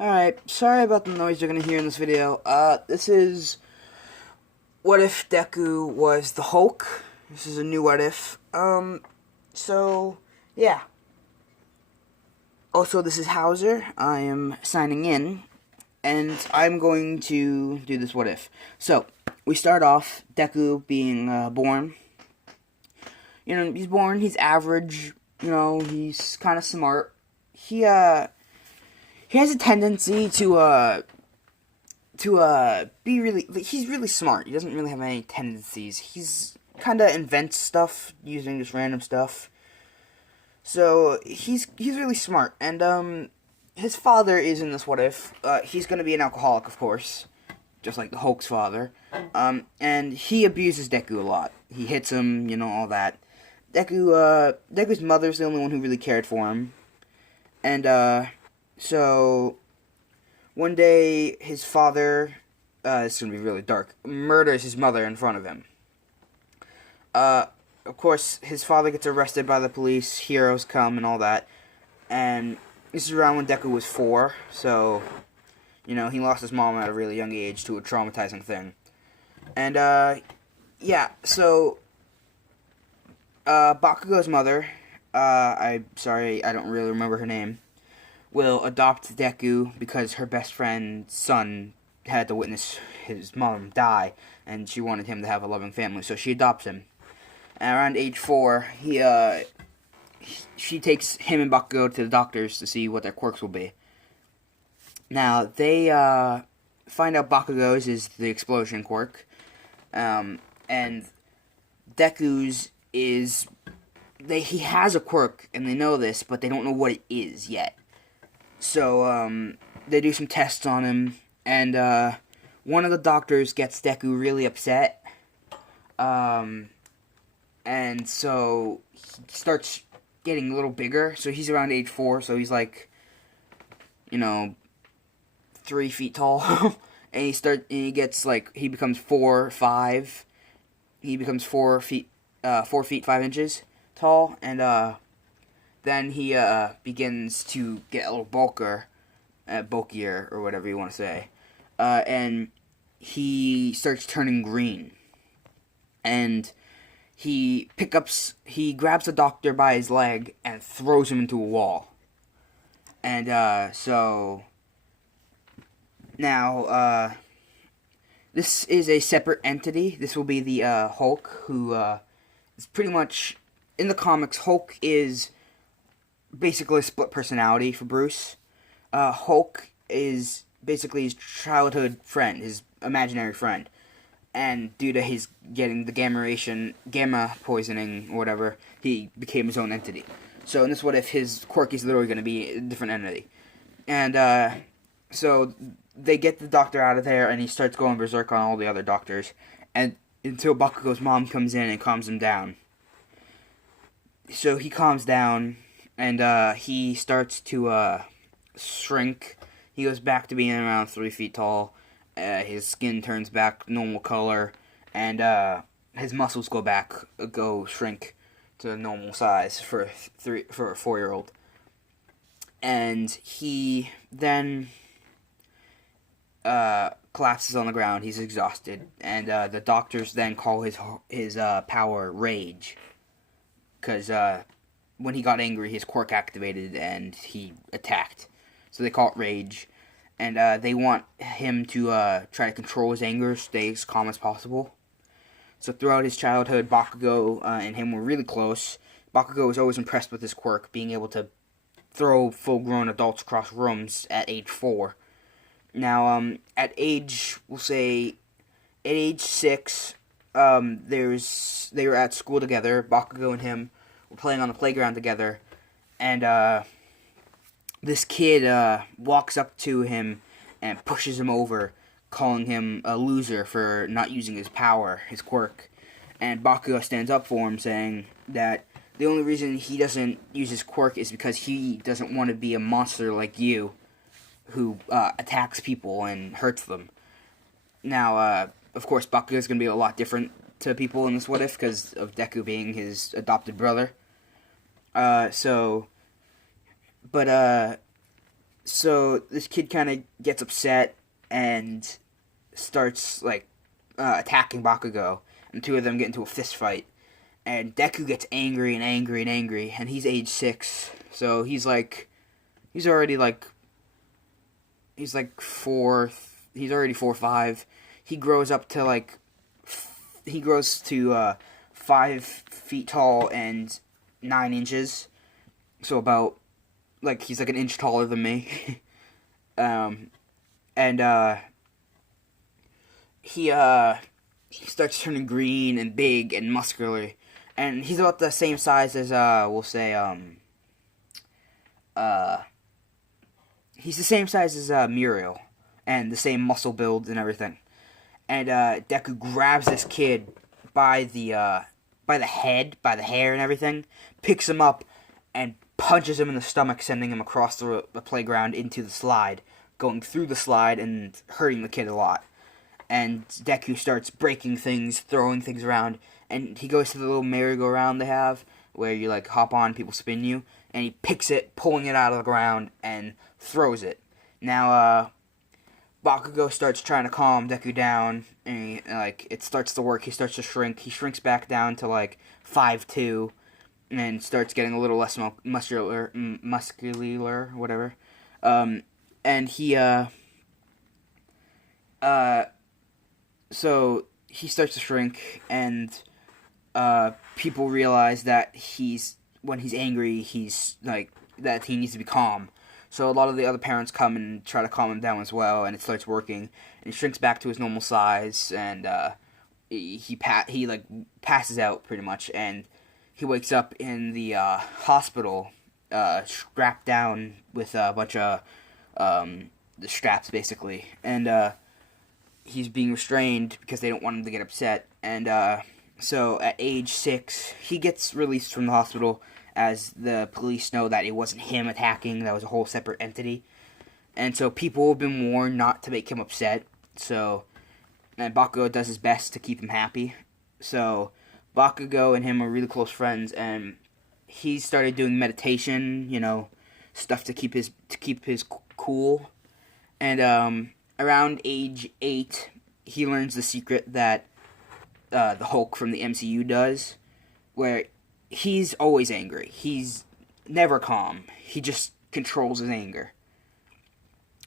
Alright, sorry about the noise you're gonna hear in this video. This is what if Deku was the Hulk. This is a new what if. So, yeah. Also, this is Hauser. I am signing in, and I'm going to do this what if. So, we start off, Deku being born. You know, he's born, he's average, you know, he's kind of smart. He has a tendency to be really, he's really smart. He doesn't really have any tendencies. He's kind of invents stuff using just random stuff. So he's really smart, and his father is in this what if. He's gonna be an alcoholic, of course, just like the Hulk's father. And he abuses Deku a lot. He hits him, you know, all that. Deku's mother's the only one who really cared for him, and so one day, his father, this is going to be really dark, murders his mother in front of him. Of course, his father gets arrested by the police, heroes come and all that, and this is around when Deku was 4, so, you know, he lost his mom at a really young age to a traumatizing thing. And, yeah, so, Bakugo's mother, I'm sorry, I don't really remember her name, will adopt Deku because her best friend's son had to witness his mom die, and she wanted him to have a loving family, so she adopts him. And around age 4, she takes him and Bakugo to the doctors to see what their quirks will be. Now, they find out Bakugo's is the explosion quirk, and Deku's is, he has a quirk, and they know this, but they don't know what it is yet. So, they do some tests on him, and, one of the doctors gets Deku really upset, and so he starts getting a little bigger, so he's around age 4, so he's like, you know, 3 feet tall, and he gets, like, he becomes 4, 5, he becomes 4 feet, 4 feet, 5 inches tall, and, then he begins to get a little bulkier, or whatever you want to say. And he starts turning green. And he grabs the doctor by his leg and throws him into a wall. And so now this is a separate entity. This will be the Hulk, who is pretty much, in the comics, Hulk is basically a split personality for Bruce. Hulk is basically his childhood friend, his imaginary friend. And due to his getting the gamma poisoning or whatever, he became his own entity. So in this what if, his quirk is literally going to be a different entity. And so they get the doctor out of there, and he starts going berserk on all the other doctors. And until Bakugo's mom comes in and calms him down. So he calms down, and he starts to shrink. He goes back to being around 3 feet tall. His skin turns back normal color, and his muscles go shrink to normal size for a 4-year-old. And he then collapses on the ground. He's exhausted, and the doctors then call his power Rage, because when he got angry, his quirk activated and he attacked. So they call it Rage. And they want him to try to control his anger, stay as calm as possible. So throughout his childhood, Bakugo and him were really close. Bakugo was always impressed with his quirk, being able to throw full-grown adults across rooms at age 4. Now, at age, we'll say, at age 6, they were at school together. Bakugo and him were playing on the playground together, and this kid walks up to him and pushes him over, calling him a loser for not using his power, his quirk. And Bakugo stands up for him, saying that the only reason he doesn't use his quirk is because he doesn't want to be a monster like you, who attacks people and hurts them. Now, of course, Bakugo's going to be a lot different to people in this what if, because of Deku being his adopted brother. So so this kid kind of gets upset and starts like attacking Bakugo, and two of them get into a fist fight. And Deku gets angry and angry and angry, and he's age 6, so he's already like, he's like 4, he's already 4 or 5. He grows up to like, he grows to 5 feet tall and 9 inches, so about, like, he's like an inch taller than me. And he starts turning green and big and muscular, and he's about the same size as we'll say he's the same size as Muriel, and the same muscle build and everything. And Deku grabs this kid by the head, by the hair and everything, picks him up, and punches him in the stomach, sending him across the playground into the slide, going through the slide and hurting the kid a lot. And Deku starts breaking things, throwing things around, and he goes to the little merry-go-round they have, where you like hop on, people spin you, and he picks it, pulling it out of the ground, and throws it. Now, Bakugo starts trying to calm Deku down, and it starts to work. He starts to shrink. He shrinks back down to like 5'2", and starts getting a little less muscular, whatever. And he so he starts to shrink, and people realize that when he's angry, he's like, that he needs to be calm. So a lot of the other parents come and try to calm him down as well, and it starts working. And he shrinks back to his normal size, and he passes out pretty much, and he wakes up in the hospital, strapped down with a bunch of the straps basically, and he's being restrained because they don't want him to get upset. And so at age 6, he gets released from the hospital, as the police know that it wasn't him attacking, that was a whole separate entity. And so people have been warned not to make him upset, and Bakugo does his best to keep him happy. So Bakugo and him are really close friends, and he started doing meditation, stuff to keep his cool. And around age 8, he learns the secret that the Hulk from the MCU does, where he's always angry. He's never calm. He just controls his anger.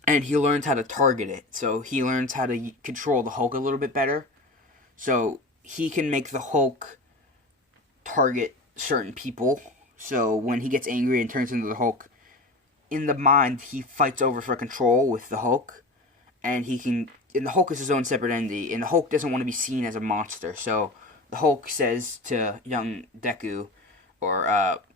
And he learns how to target it. So he learns how to control the Hulk a little bit better. So he can make the Hulk target certain people. So when he gets angry and turns into the Hulk, in the mind, he fights over for control with the Hulk. And the Hulk is his own separate entity. And the Hulk doesn't want to be seen as a monster. So the Hulk says to young Deku, or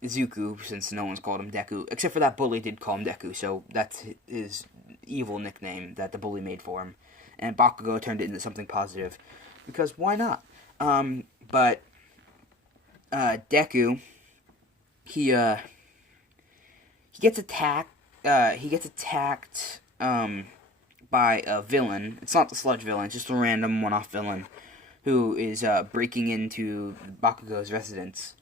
Zuko, since no one's called him Deku, except for that bully did call him Deku, so that's his evil nickname that the bully made for him. And Bakugo turned it into something positive, because why not? But Deku, he gets attacked. By a villain. It's not the sludge villain, it's just a random one-off villain who is breaking into Bakugo's residence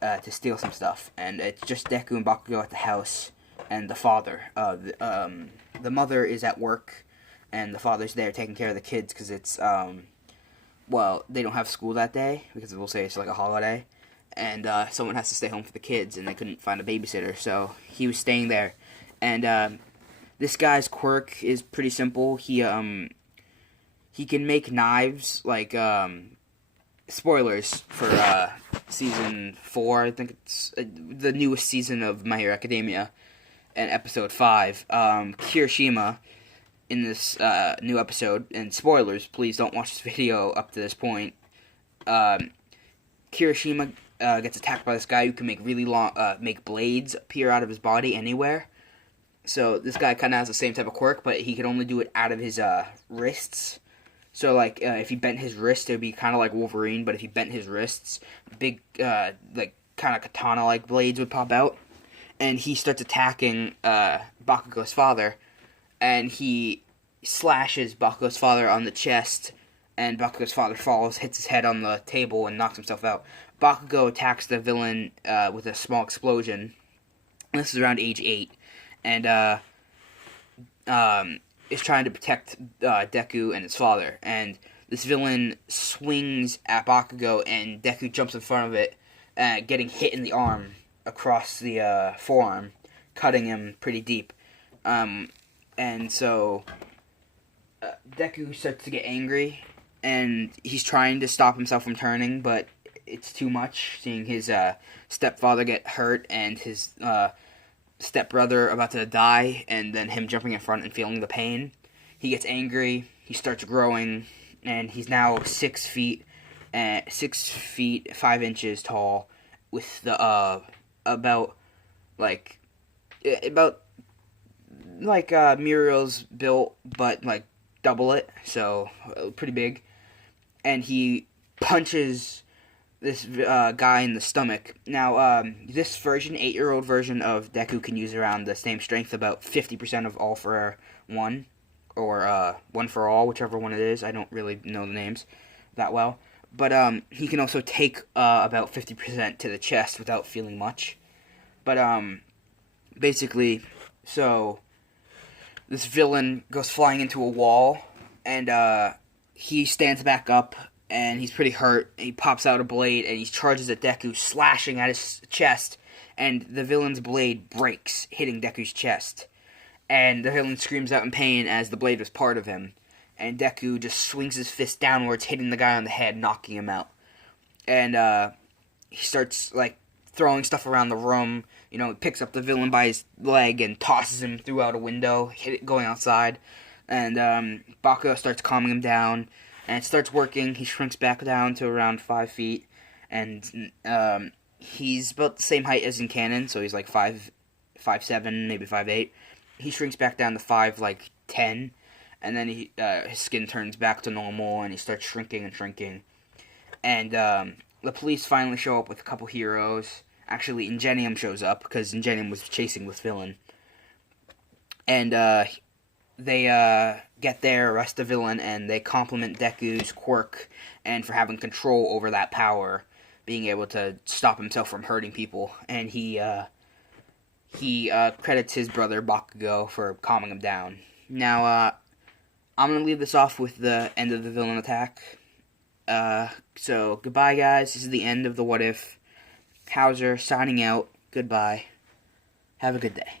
to steal some stuff. And it's just Deku and Bakugo at the house, and the father. The mother is at work, and the father's there taking care of the kids, because it's, they don't have school that day, because we'll say it's like a holiday, and someone has to stay home for the kids, and they couldn't find a babysitter, so he was staying there. And this guy's quirk is pretty simple. He can make knives, like, spoilers for season 4, I think it's the newest season of My Hero Academia, and episode 5. Kirishima, in this new episode, and spoilers, please don't watch this video up to this point, Kirishima gets attacked by this guy who can make really long, make blades appear out of his body anywhere. So this guy kind of has the same type of quirk, but he can only do it out of his wrists. So, like, if he bent his wrist, it would be kind of like Wolverine, but if he bent his wrists, big, like, kind of katana-like blades would pop out. And he starts attacking Bakugo's father, and he slashes Bakugo's father on the chest, and Bakugo's father falls, hits his head on the table, and knocks himself out. Bakugo attacks the villain with a small explosion. This is around age 8. And is trying to protect Deku and his father, and this villain swings at Bakugo, and Deku jumps in front of it, getting hit in the arm across the forearm, cutting him pretty deep. And so Deku starts to get angry, and he's trying to stop himself from turning, but it's too much, seeing his stepfather get hurt and his stepbrother about to die, and then him jumping in front and feeling the pain. He gets angry, he starts growing, and he's now 6 feet, 5 inches tall, with the about like Muriel's built, but like double it, so pretty big. And he punches this guy in the stomach. Now, this version, 8-year-old version of Deku, can use around the same strength, about 50% of All for One, or One for All, whichever one it is. I don't really know the names that well. But he can also take about 50% to the chest without feeling much. But basically, so this villain goes flying into a wall, and he stands back up, and he's pretty hurt. He pops out a blade, and he charges at Deku, slashing at his chest, and the villain's blade breaks, hitting Deku's chest. And the villain screams out in pain as the blade was part of him. And Deku just swings his fist downwards, hitting the guy on the head, knocking him out. And he starts, like, throwing stuff around the room. You know, picks up the villain by his leg and tosses him through out a window, going outside. And Bakugo starts calming him down, and it starts working. He shrinks back down to around 5 feet, and he's about the same height as in canon, so he's like 5'7", maybe 5'8". He shrinks back down to 5'10", and then his skin turns back to normal, and he starts shrinking and shrinking. And the police finally show up with a couple heroes. Actually, Ingenium shows up, because Ingenium was chasing this villain. And they get there, arrest the villain, and they compliment Deku's quirk, and for having control over that power, being able to stop himself from hurting people. And he credits his brother Bakugo for calming him down. Now, I'm going to leave this off with the end of the villain attack. So, goodbye, guys. This is the end of the What If. Hauser signing out. Goodbye. Have a good day.